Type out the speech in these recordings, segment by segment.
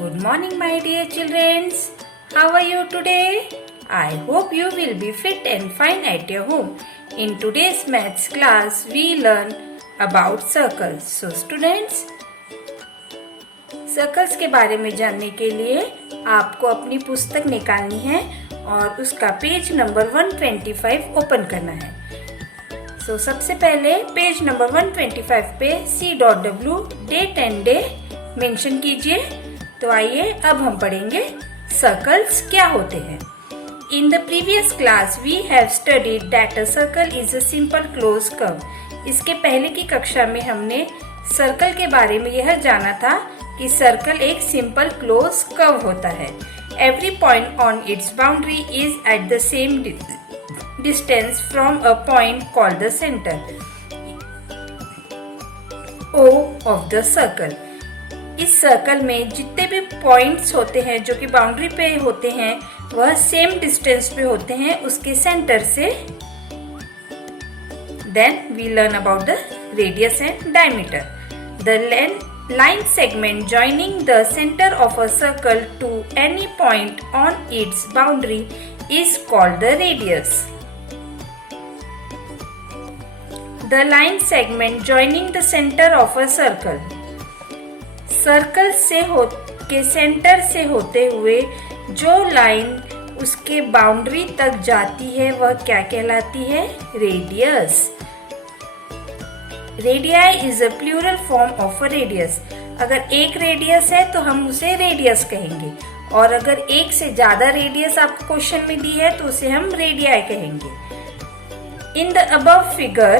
Good morning, my dear children. How are you today? I hope you will be fit and fine at your home. In today's maths class, we learn about circles. So, students, circles के बारे में जानने के लिए आपको अपनी पुस्तक निकालनी है और उसका पेज नंबर 125 ओपन करना है। सो सबसे पहले पेज नंबर 125 पे C.W date and day mention कीजिए। तो आइए अब हम पढ़ेंगे सर्कल्स क्या होते हैं। In the previous class we have studied that a circle is a simple close curve. इसके पहले की कक्षा में हमने सर्कल के बारे में यह जाना था कि सर्कल एक सिंपल क्लोज कर्व होता है। Every point on it's boundary is at the same distance from a point called the centre O of the circle. इस सर्कल में जितने भी पॉइंट्स होते हैं जो कि बाउंड्री पे होते हैं वह सेम डिस्टेंस पे होते हैं उसके सेंटर से। Then we learn about the radius and diameter. The line segment joining the center of a circle to any point on its boundary is called the radius. The line segment joining the center of a circle. Circle के centre से होते हुए जो line उसके boundary तक जाती है वह क्या कहलाती है? Radius. Radii is a plural form of a radius. अगर एक रेडियस है तो हम उसे रेडियस कहेंगे और अगर एक से ज्यादा रेडियस आपको क्वेश्चन में दी है तो उसे हम रेडियाई कहेंगे। In the above figure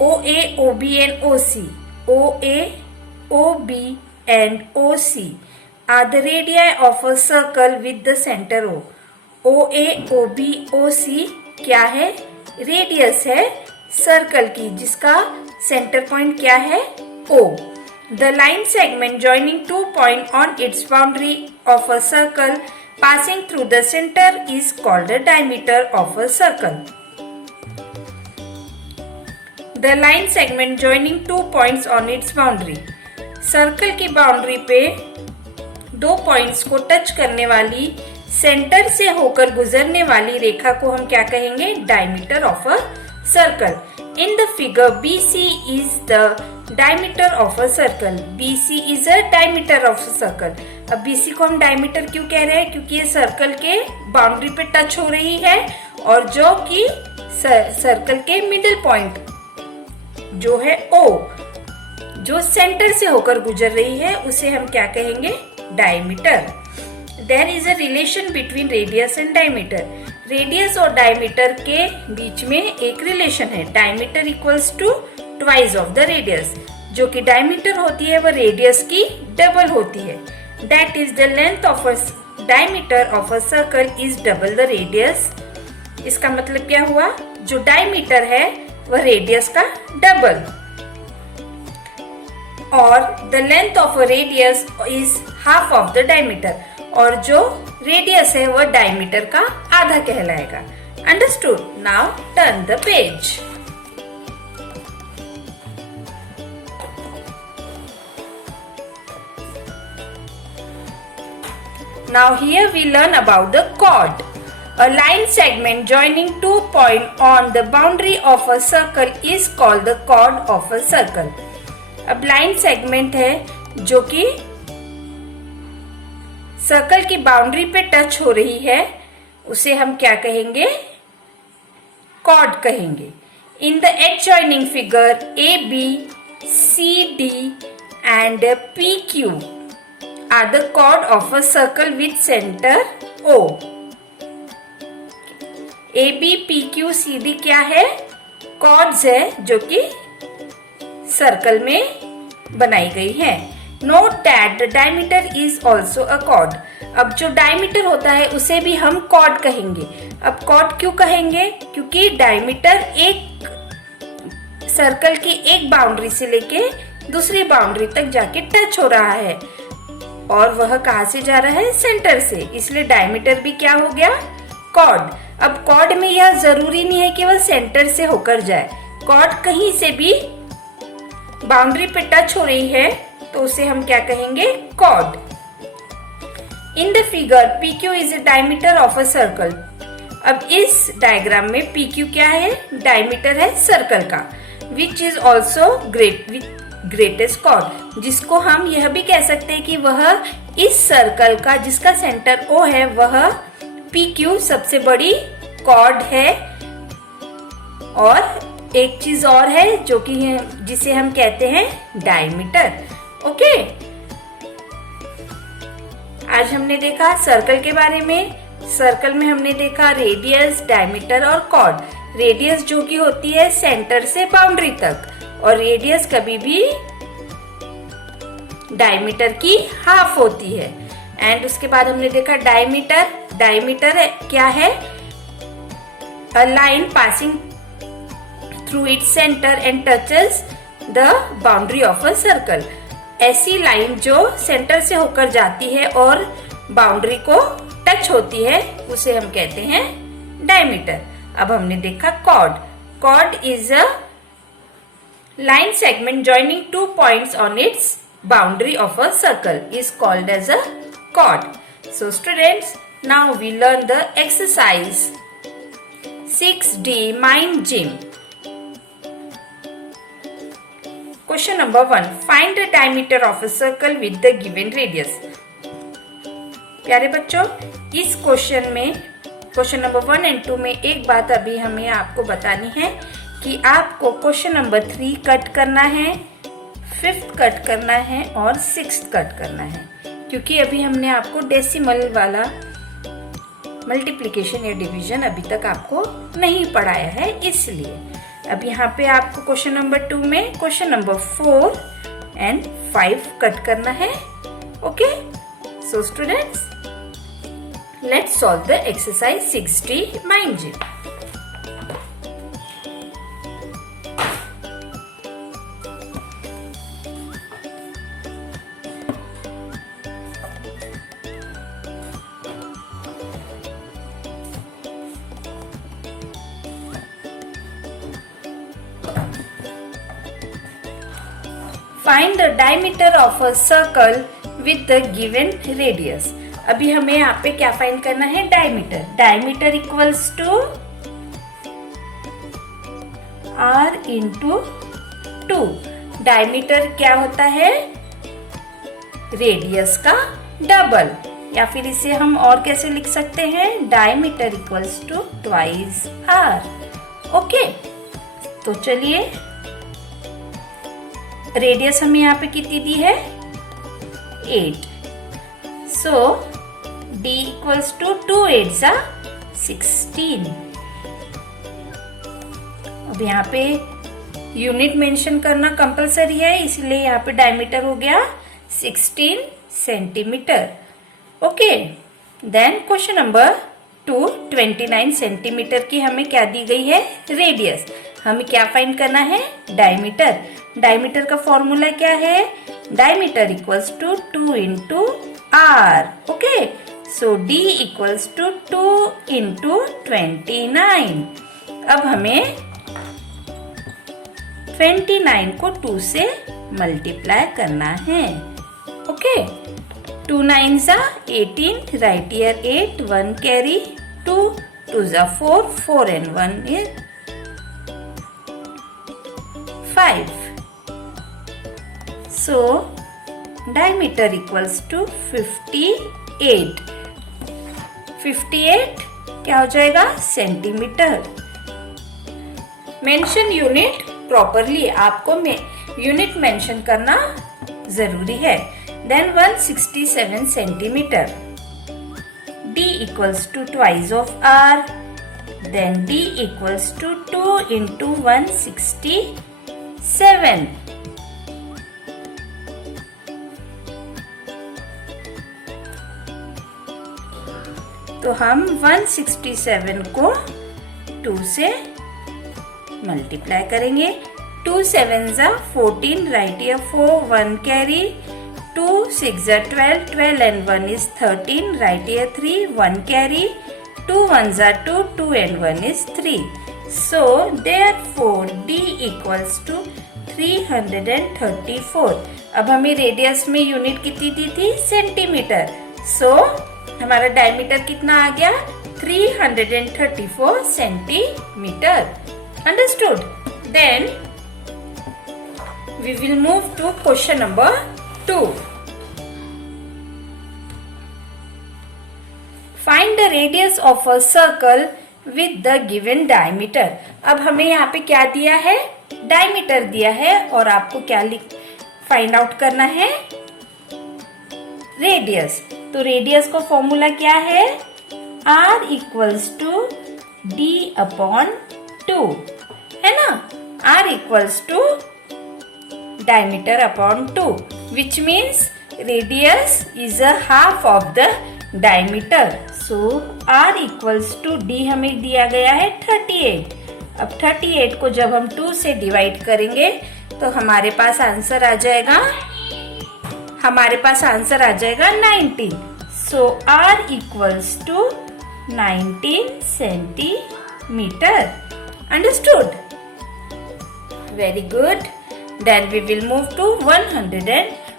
OA, OB and OC, OA, OB and OC are the radii of a circle with the center O. OA, OB, OC क्या है? रेडियस है सर्कल की जिसका सेंटर पॉइंट क्या है? O. The line segment joining two points on its boundary of a circle passing through the center is called the diameter of a circle. The line segment joining two points on its boundary. Circle की boundary पे दो points को touch करने वाली centre से होकर गुजरने वाली रेखा को हम क्या कहेंगे? Diameter of a circle. In the figure, BC is the diameter of a circle. BC is a diameter of a circle. अब BC को हम diameter क्यों कह रहे हैं? क्योंकि ये सर्कल के बाउंड्री पे टच हो रही है और जो कि सर्कल के मिडिल पॉइंट जो है O, जो सेंटर से होकर गुजर रही है उसे हम क्या कहेंगे? Diameter. There is a relation between radius and diameter. Radius और डायमीटर के बीच में एक रिलेशन है। Diameter equals to twice of the radius. जो कि डायमीटर होती है वह रेडियस की डबल होती है। That is the length of a diameter of a circle is double the radius. इसका मतलब क्या हुआ? जो डायमीटर है वह रेडियस का डबल और the length of a radius is half of the diameter और जो रेडियस है वह डायमीटर का आधा कहलाएगा। Understood? Now turn the page. Now here we learn about the chord. A line segment joining two points on the boundary of a circle is called the chord of a circle. अब line segment है जो कि circle की boundary पे touch हो रही है उसे हम क्या कहेंगे? कॉर्ड कहेंगे। In the adjoining figure AB, CD and PQ are the chord of a circle with center O. AB, PQ, CD क्या है? कॉर्ड्स है जो कि सर्कल में बनाई गई है। Note that the diameter is also a chord. अब जो डायमीटर होता है उसे भी हम chord कहेंगे। अब chord क्यों कहेंगे? क्योंकि डायमीटर एक सर्कल की एक बाउंड्री से लेके दूसरी बाउंड्री तक जाके टच हो रहा है और वह कहाँ से जा रहा है? सेंटर से। इसलिए डायमीटर भी क्या हो गया? chord. अब chord में यह जरूरी नहीं है कि वह सेंटर से होकर जाए। chord कहीं से भी बाउंड्री पे टच हो रही है तो उसे हम क्या कहेंगे? Chord. In the figure PQ is a diameter of a circle. अब इस डायग्राम में PQ क्या है? डायमीटर है सर्कल का, which is also greatest chord, जिसको हम यह भी कह सकते हैं कि वह इस सर्कल का जिसका सेंटर O है वह PQ सबसे बड़ी कॉर्ड है। और एक चीज और है जो कि जिसे हम कहते हैं डायमीटर। ओके, आज हमने देखा सर्कल के बारे में। सर्कल में हमने देखा रेडियस, डायमीटर और कॉर्ड। रेडियस जो कि होती है सेंटर से बाउंड्री तक, और रेडियस कभी भी डायमीटर की हाफ होती है। एंड उसके बाद हमने देखा डायमीटर। डायमीटर क्या है? A line passing through its centre and touches the boundary of a circle. ऐसी लाइन जो सेंटर से होकर जाती है और बाउंड्री को टच होती है उसे हम कहते हैं डायमीटर। अब हमने देखा chord. Chord is a line segment joining two points on its boundary of a circle is called as a chord. So students, now we learn the exercise 6D mind gym. Question number 1. Find the diameter of a circle with the given radius. प्यारे बच्चों, इस question में question number 1 और 2 में एक बात अभी हमें आपको बतानी है कि आपको क्वेश्चन नंबर 3 कट करना है, 5th कट करना है और 6th कट करना है, क्योंकि अभी हमने आपको डेसिमल वाला मल्टीप्लिकेशन या डिवीजन अभी तक आपको नहीं पढ़ाया है। इसलिए अब यहाँ पे आपको क्वेश्चन नंबर 2 में क्वेश्चन नंबर 4 एंड 5 कट करना है। Okay, so students, let's solve the exercise 6D mind gym. Find the diameter of a circle with the given radius. अभी हमें यहाँ पे क्या फाइंड करना है? Diameter. Diameter equals to R into 2। Diameter क्या होता है? रेडियस का डबल, या फिर इसे हम और कैसे लिख सकते हैं? Diameter equals to twice R। Okay, तो चलिए, रेडियस हमें यहाँ पे कितनी दी है? 8। सो D इक्वल्स टू 2 8 जा 16। अब यहाँ पे यूनिट मेंशन करना कंपलसरी है, इसलिए यहाँ पे डायमीटर हो गया 16 centimetre. Okay, then question number 2 29 centimetre की हमें क्या दी गई है? रेडियस। हमें क्या फाइंड करना है? डायमीटर। डायमीटर का फॉर्मूला क्या है? Diameter equals to 2 into R। Okay, so D equals to 2 into 29। अब हमें 29 को 2 से मल्टीप्लाई करना है। ओके, 2 9 जा 18, राइट हियर 8, 1 कैरी, 2 2 जा 4, 4 and 1 is 5. So diameter equals to 58. 58 क्या हो जाएगा? सेंटीमीटर। मेंशन यूनिट प्रॉपरली, आपको यूनिट मेंशन करना जरूरी है। Then 167 centimetre. D equals to twice of R. Then D equals to 2 into 167. तो हम 167 को 2 से मल्टीप्लाई करेंगे। 2 7 जा 14, राइट हियर 4, 1 कैरी, 2 6 जा 12, 12 and 1 is 13, right here 3, 1 carry, 2 1 जा 2, 2 and 1 is 3. So therefore D equals to 334. अब हमें रेडियस में यूनिट कितनी दी थी? सेंटीमीटर। सो हमारा डायमीटर कितना आ गया? 334 centimetre. Understood? Then we will move to question number 2. Find the radius of a circle with the given diameter. अब हमें यहाँ पे क्या दिया है? डायमीटर दिया है और आपको क्या फाइंड आउट करना है? रेडियस। तो रेडियस का फॉर्मूला क्या है? R equals to D upon 2, है ना? R equals to diameter upon 2, which means radius is a half of the diameter. So R equals to D हमें दिया गया है 38. अब 38 को जब हम 2 से डिवाइड करेंगे तो हमारे पास आंसर आ जाएगा 19. So R equals to 19 centimeter. Understood? Very good. Then we will move to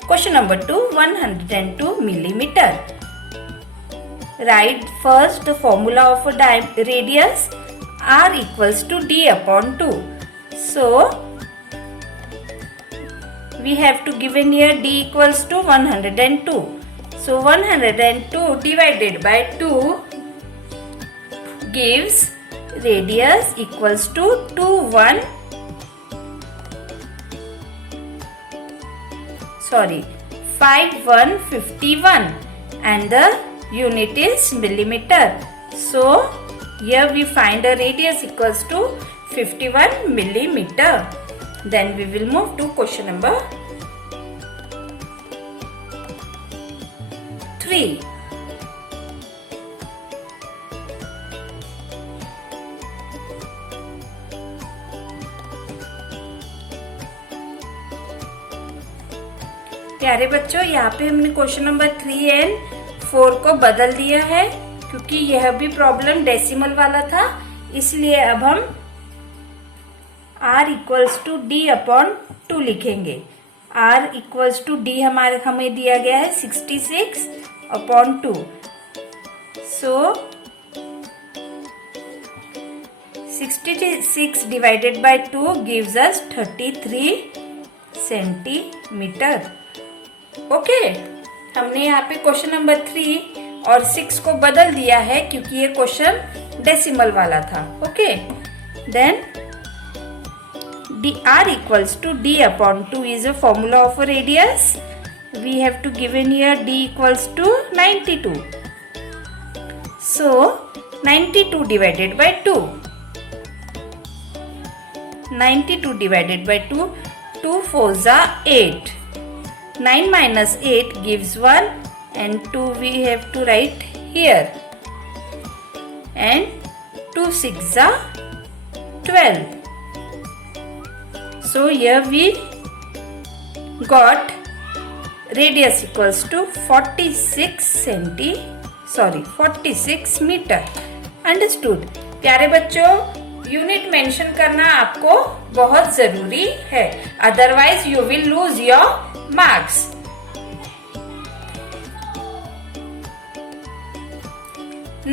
question number 2, 102 millimeter. Write first the formula of a radius. R equals to D upon 2. So we have to given here D equals to 102. So 102 divided by 2 gives radius equals to 5151 and the unit is millimeter. So here we find a radius equals to 51 millimeter. Then we will move to question number 3. प्यारे बच्चों, यहाँ पे हमने question number 3 और 4 को बदल दिया है क्योंकि यह भी प्रॉब्लम डेसिमल वाला था, इसलिए अब हम R equals to D upon 2 लिखेंगे। R इक्वल्स टू D हमें दिया गया है 66 upon 2। So 66 divided by 2 gives us 33 centimetre. Okay, हमने यहाँ पे क्वेश्चन नंबर 3 और 6 को बदल दिया है क्योंकि ये क्वेश्चन डेसिमल वाला था। Okay, then R equals to D upon 2 is a formula of a radius. We have to given here D equals to 92. So 92 divided by 2. 92 divided by 2. 2 4s are 8. 9 minus 8 gives 1 and 2 we have to write here. And 2 6s are 12. So here we got radius equals to 46 meter. Understood? प्यारे बच्चों, unit mention करना आपको बहुत जरूरी है, otherwise you will lose your marks.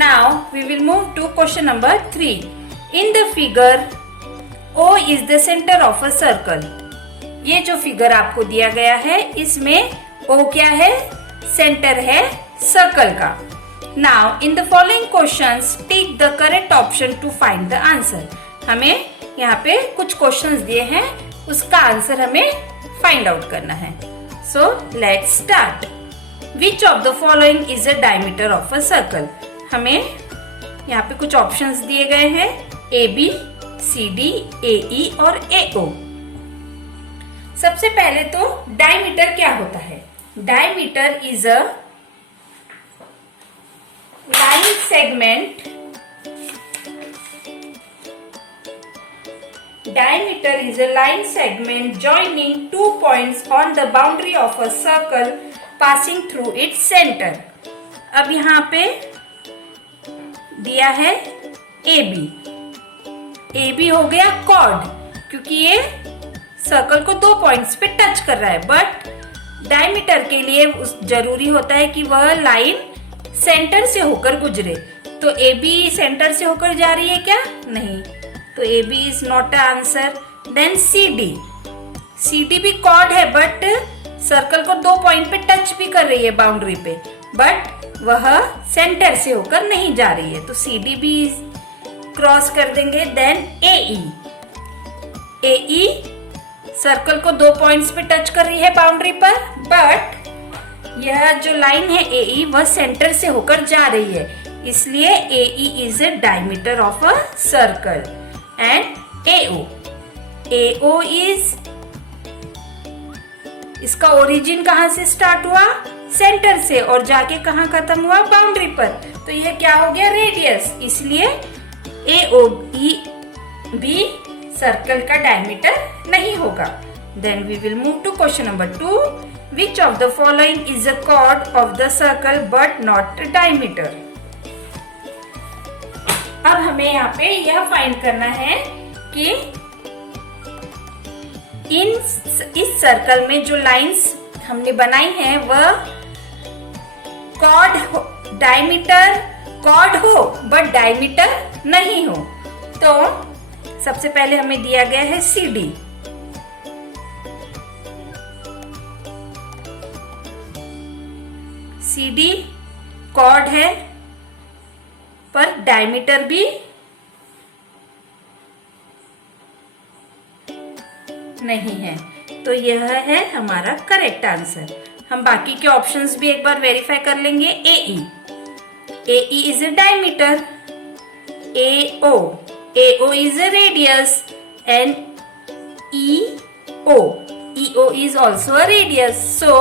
Now we will move to question number 3. In the figure, O is the center of a circle. ये जो figure आपको दिया गया है इसमें O क्या है? सेंटर है सर्कल का। Now in the following questions, take the correct option to find the answer. हमें यहाँ पे कुछ क्वेश्चंस दिए हैं, उसका आंसर हमें फाइंड आउट करना है। So let's start. Which of the following is a diameter of a circle? हमें यहाँ पे कुछ ऑप्शंस दिए गए हैं, AB, CD, AE और AO। सबसे पहले तो डायमीटर क्या होता है? Diameter is a line segment. Diameter is a line segment joining two points on the boundary of a circle passing through its center. अब यहाँ पे दिया है AB। AB हो गया कॉर्ड, क्योंकि ये सर्कल को 2 पॉइंट्स पे टच कर रहा है, बट डायमीटर के लिए जरूरी होता है कि वह लाइन सेंटर से होकर गुजरे। तो ए बी सेंटर से होकर जा रही है क्या? नहीं, तो A B is not a answer. Then C D भी कॉर्ड है बट सर्कल को 2 पॉइंट पे टच भी कर रही है बाउंड्री पे, बट वह सेंटर से होकर नहीं जा रही है, तो सी डी भी क्रॉस कर देंगे। देन ए ई सर्कल को 2 पॉइंट्स पे टच कर रही है बाउंड्री पर, बट यह जो लाइन है ए ई वह सेंटर से होकर जा रही है, इसलिए A E is a diameter of a circle. And A O is, इसका ओरिजिन कहां से स्टार्ट हुआ? सेंटर से, और जाके कहां खत्म हुआ? बाउंड्री पर, तो यह क्या हो गया? रेडियस, इसलिए ए ओ ई भी सर्कल का डायमीटर नहीं होगा। Then we will move to question number 2। Which of the following is a chord of the circle but not diameter? अब हमें यहाँ पे यह फाइंड करना है कि इस सर्कल में जो लाइंस हमने बनाई हैं वह कॉर्ड डायमीटर कॉर्ड हो बट डायमीटर नहीं हो। तो सबसे पहले हमें दिया गया है C D. C D chord है पर डायमीटर भी नहीं है, तो यह है हमारा करेक्ट आंसर। हम बाकी के ऑप्शंस भी एक बार वेरीफाई कर लेंगे। A E is a diameter, A O is a radius, and E O is also a radius. So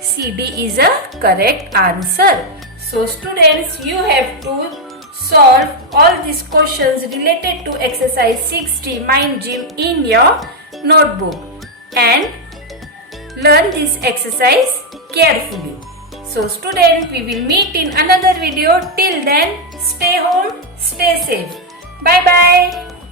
CD is a correct answer. So students, you have to solve all these questions related to exercise 6D mind gym in your notebook and learn this exercise carefully. So students, we will meet in another video. Till then, stay home, stay safe. Bye bye.